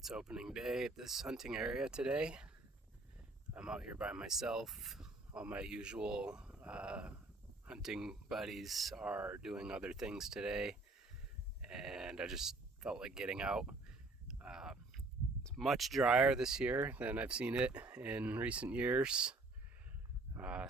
It's opening day at this hunting area today. I'm out here by myself. All my usual hunting buddies are doing other things today, and I just felt like getting out. It's much drier this year than I've seen it in recent years.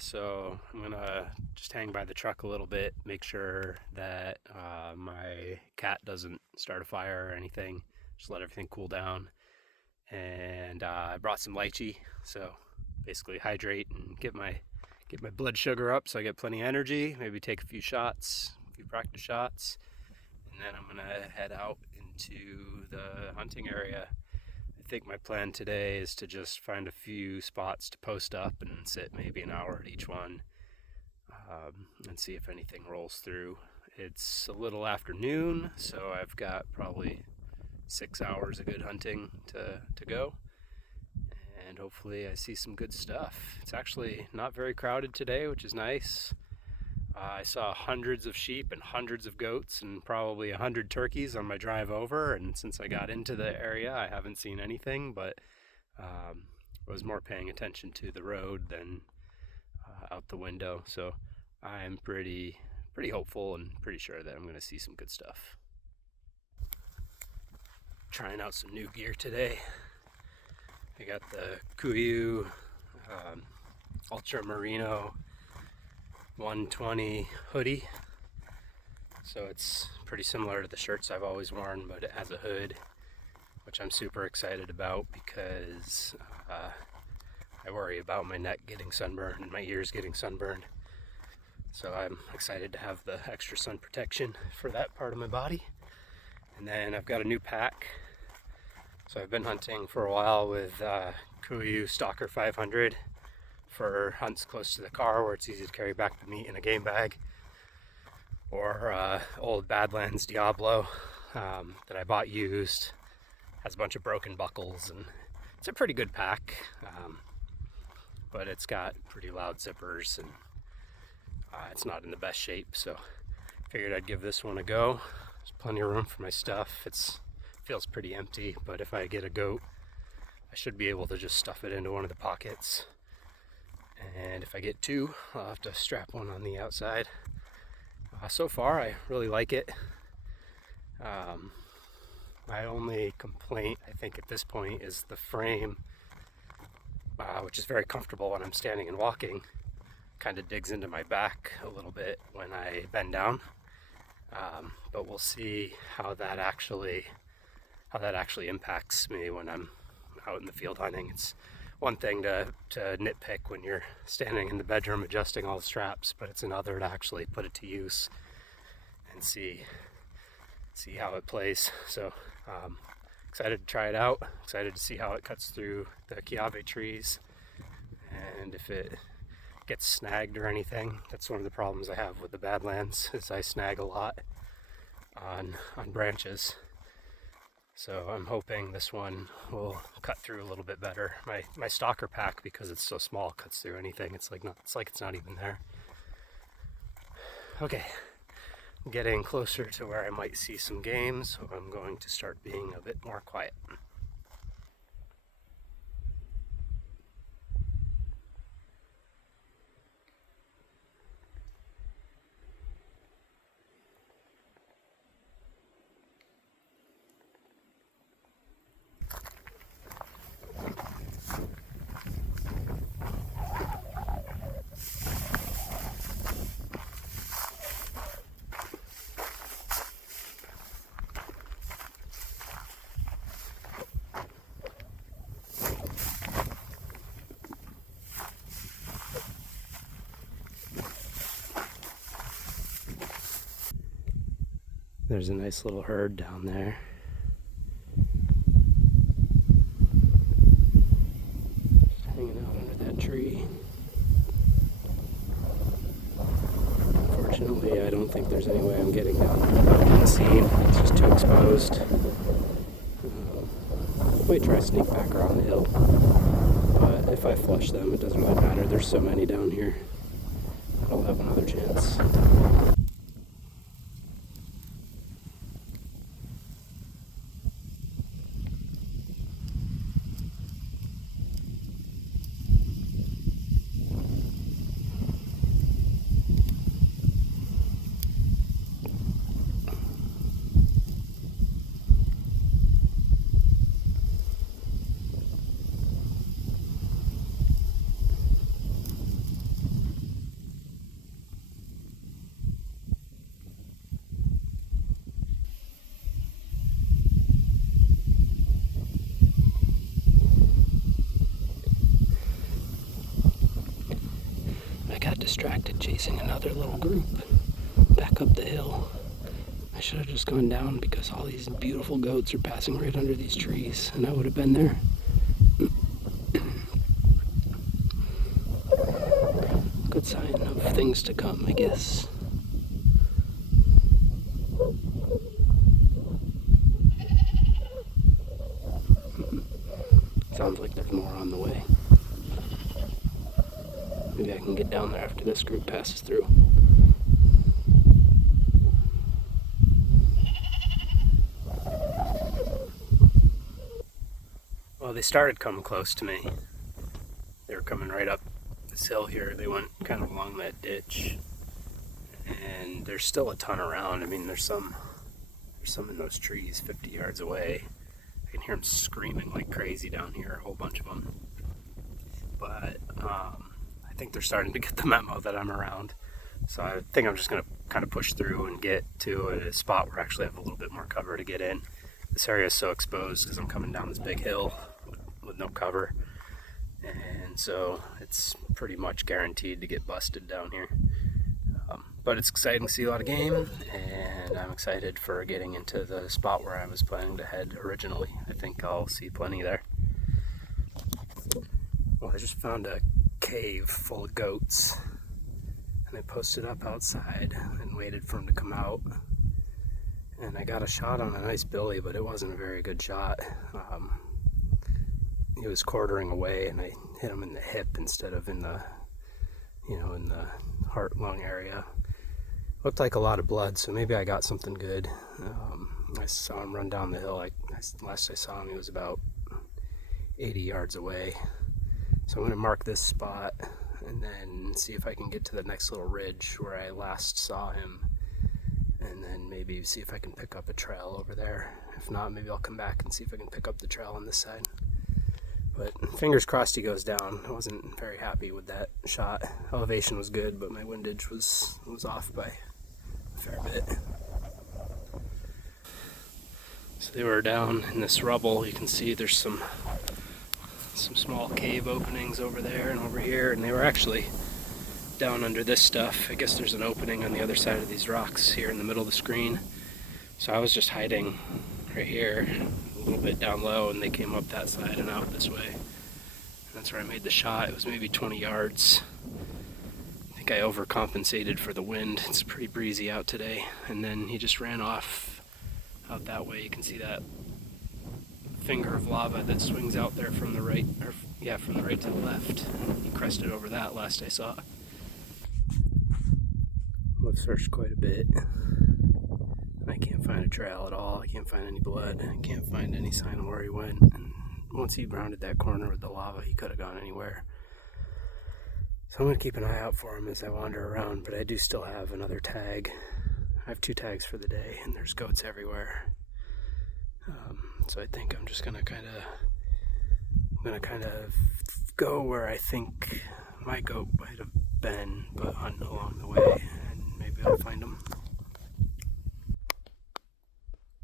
So I'm gonna just hang by the truck a little bit, make sure that my cat doesn't start a fire or anything. Just let everything cool down. And I brought some lychee, so basically hydrate and get my blood sugar up so I get plenty of energy. Maybe take a few shots, a few practice shots, and then I'm gonna head out into the hunting area. I think my plan today is to just find a few spots to post up and sit maybe an hour at each one, and see if anything rolls through. It's a little afternoon, so I've got probably 6 hours of good hunting to go, and hopefully I see some good stuff. It's actually not very crowded today, which is nice. I saw hundreds of sheep and hundreds of goats and probably 100 turkeys on my drive over, and since I got into the area I haven't seen anything, but I was more paying attention to the road than out the window, so I'm pretty hopeful and pretty sure that I'm going to see some good stuff. Trying out some new gear today. I got the Kuiu Ultra Merino 120 hoodie. So it's pretty similar to the shirts I've always worn, but it has a hood, which I'm super excited about because I worry about my neck getting sunburned and my ears getting sunburned. So I'm excited to have the extra sun protection for that part of my body. And then I've got a new pack. So I've been hunting for a while with Kuiu Stalker 500 for hunts close to the car where it's easy to carry back the meat in a game bag, or old Badlands Diablo that I bought used. Has a bunch of broken buckles, and it's a pretty good pack, but it's got pretty loud zippers, and it's not in the best shape, so figured I'd give this one a go. There's plenty of room for my stuff. It feels pretty empty, but if I get a goat, I should be able to just stuff it into one of the pockets. And if I get two, I'll have to strap one on the outside. So far, I really like it. My only complaint, I think, at this point is the frame, which is very comfortable when I'm standing and walking. Kind of digs into my back a little bit when I bend down. But we'll see how that actually impacts me when I'm out in the field hunting. It's one thing to nitpick when you're standing in the bedroom adjusting all the straps, but it's another to actually put it to use and see how it plays. So excited to try it out, excited to see how it cuts through the kiave trees, and if it gets snagged or anything. That's one of the problems I have with the Badlands, is I snag a lot on branches. So I'm hoping this one will cut through a little bit better. My stalker pack, because it's so small, cuts through anything. It's like it's not even there. Okay, I'm getting closer to where I might see some game, so I'm going to start being a bit more quiet. There's a nice little herd down there. Just hanging out under that tree. Unfortunately, I don't think there's any way I'm getting down there without being seen. It's just too exposed. Might try to sneak back around the hill, but if I flush them, it doesn't really matter. There's so many down here. I'll have another chance. distracted chasing another little group back up the hill. I should have just gone down because all these beautiful goats are passing right under these trees, and I would have been there. Good sign of things to come, I guess. Sounds like there's more on the way. Maybe I can get down there after this group passes through. Well, they started coming close to me. They were coming right up this hill here. They went kind of along that ditch. And there's still a ton around. I mean, there's some in those trees 50 yards away. I can hear them screaming like crazy down here, a whole bunch of them. But I think they're starting to get the memo that I'm around. So I think I'm just going to kind of push through and get to a spot where I actually have a little bit more cover to get in. This area is so exposed because I'm coming down this big hill with no cover. And so it's pretty much guaranteed to get busted down here. But it's exciting to see a lot of game, and I'm excited for getting into the spot where I was planning to head originally. I think I'll see plenty there. Well, I just found a cave full of goats, and I posted up outside and waited for them to come out. And I got a shot on a nice billy, but it wasn't a very good shot. He was quartering away, and I hit him in the hip instead of in the, in the heart-lung area. Looked like a lot of blood, so maybe I got something good. I saw him run down the hill. Last I saw him, he was about 80 yards away. So I'm going to mark this spot and then see if I can get to the next little ridge where I last saw him, and then maybe see if I can pick up a trail over there. If not, maybe I'll come back and see if I can pick up the trail on this side. But fingers crossed he goes down. I wasn't very happy with that shot. Elevation was good, but my windage was off by a fair bit. So they were down in this rubble. You can see there's some small cave openings over there and over here, and they were actually down under this stuff. I guess there's an opening on the other side of these rocks here in the middle of the screen. So I was just hiding right here, a little bit down low, and they came up that side and out this way. And that's where I made the shot. It was maybe 20 yards. I think I overcompensated for the wind. It's pretty breezy out today. And then he just ran off out that way. You can see that finger of lava that swings out there from the right, from the right to the left. He crested over that last I saw. I've searched quite a bit. I can't find a trail at all. I can't find any blood. I can't find any sign of where he went. And once he rounded that corner with the lava, he could have gone anywhere. So I'm going to keep an eye out for him as I wander around, but I do still have another tag. I have 2 tags for the day, and there's goats everywhere. So I think I'm just going to kind of go where I think my goat might have been, but hunt along the way, and maybe I'll find him.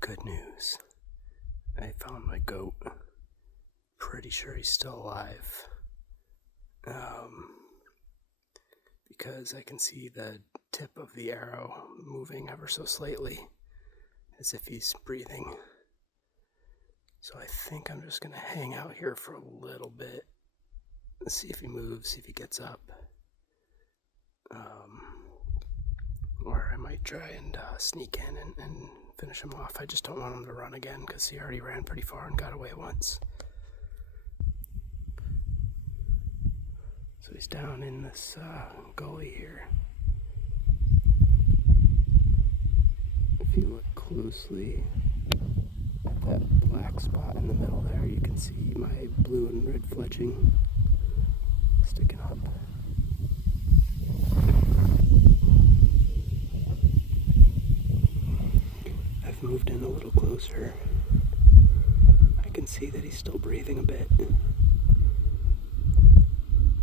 Good news. I found my goat. Pretty sure he's still alive. Because I can see the tip of the arrow moving ever so slightly, as if he's breathing. So I think I'm just going to hang out here for a little bit, see if he moves, see if he gets up. Or I might try and sneak in and finish him off. I just don't want him to run again because he already ran pretty far and got away once. So he's down in this gully here. If you look closely at that black spot in the middle there, you can see my blue and red fletching sticking up. I've moved in a little closer. I can see that he's still breathing a bit.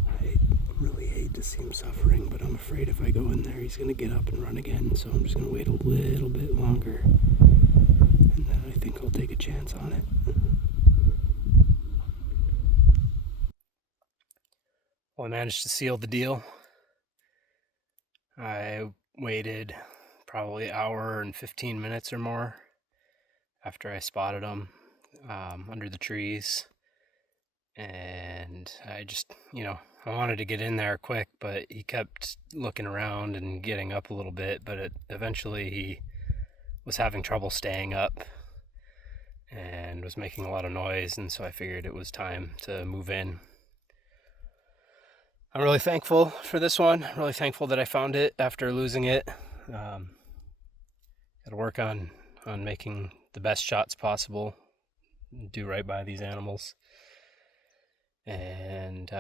I really hate to see him suffering, but I'm afraid if I go in there, he's going to get up and run again, so I'm just going to wait a little bit longer, and then I think I'll take a chance on it. Well, I managed to seal the deal. I waited probably an hour and 15 minutes or more after I spotted him under the trees. And I just, I wanted to get in there quick, but he kept looking around and getting up a little bit. But eventually he was having trouble staying up and was making a lot of noise. And so I figured it was time to move in. I'm really thankful for this one. I'm really thankful that I found it after losing it. Got to work on making the best shots possible, do right by these animals. And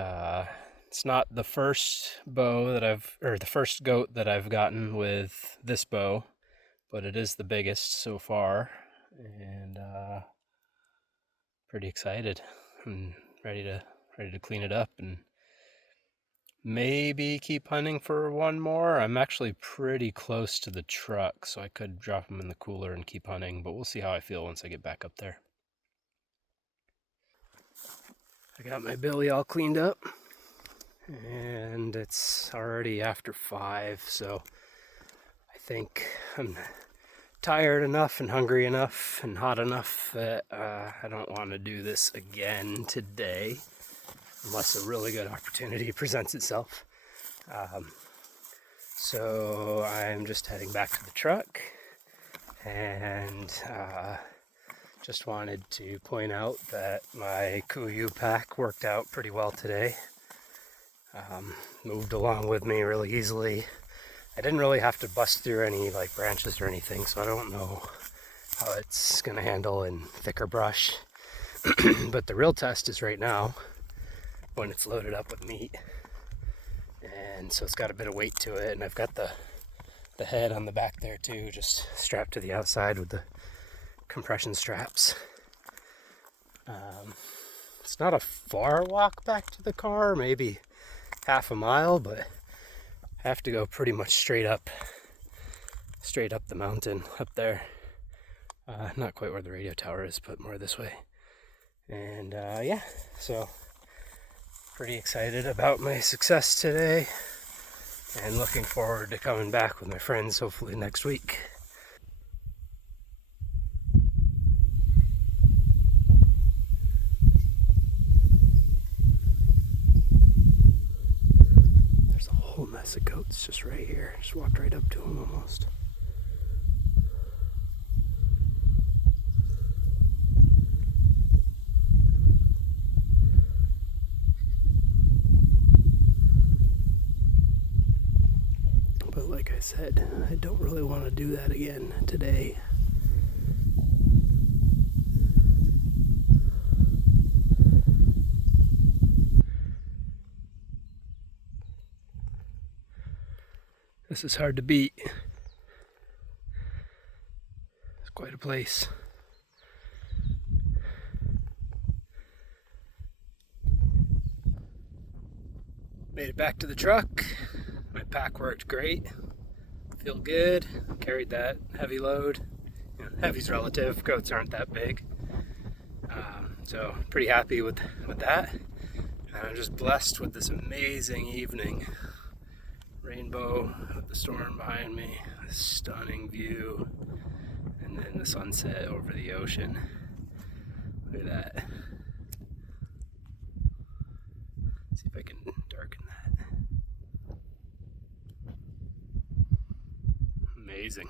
it's not the first the first goat that I've gotten with this bow, but it is the biggest so far, and pretty excited and ready to clean it up and maybe keep hunting for one more. I'm actually pretty close to the truck, so I could drop them in the cooler and keep hunting, but we'll see how I feel once I get back up there. I got my billy all cleaned up, and it's already after 5, so I think I'm tired enough and hungry enough and hot enough that I don't want to do this again today, unless a really good opportunity presents itself. So I'm just heading back to the truck, and just wanted to point out that my Kuiu pack worked out pretty well today. Moved along with me really easily. I didn't really have to bust through any branches or anything, so I don't know how it's gonna handle in thicker brush. But the real test is right now when it's loaded up with meat, and so it's got a bit of weight to it, and I've got the head on the back there too, just strapped to the outside with the compression straps. It's not a far walk back to the car, maybe half a mile, but I have to go pretty much straight up the mountain up there. Not quite where the radio tower is, but more this way. And yeah, so pretty excited about my success today, and looking forward to coming back with my friends hopefully next week. There's a whole mess of goats just right here. Just walked right up to them almost. But like I said, I don't really want to do that again today. This is hard to beat. It's quite a place. Made it back to the truck. My pack worked great. Feel good. Carried that heavy load. Heavy's relative. Goats aren't that big. So pretty happy with that. And I'm just blessed with this amazing evening. Rainbow with the storm behind me. A stunning view. And then the sunset over the ocean. Look at that. See if I can darken that. Amazing.